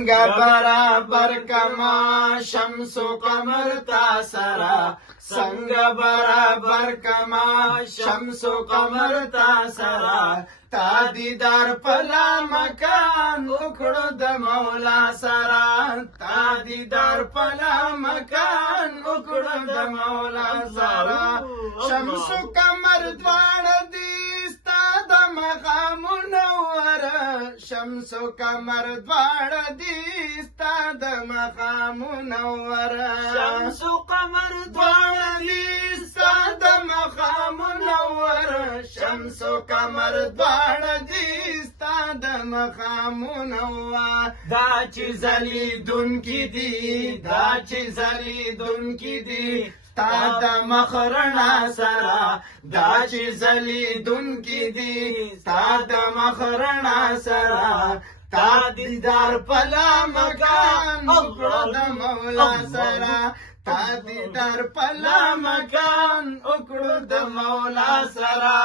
برابر کما شمس و قمر تا سرا संग बराबर कमा शम्स و قمر تا سرا تا دیدار پلا مکان وکړو د مولا سرا تا دیدار پلا مکان وکړو د مولا سرا شمس و قمر دواړه دي ستا د مقام منور شمس و قمر دواړه دي ستا د مقام منور شمس و قمر دواړه دي ستا د مقام منور شمس و قمر دواړه دي ستا د مقام منور دا چې ځلیدونکي دي دا چې ځلیدونکي دي تا د مخرنا سرا دا چې ځلیدونکي دي تا د مخرنا سرا تا دیدار پلا مکان وکړو د مولا سرا تا دیدار پلا مکان وکړو د مولا سرا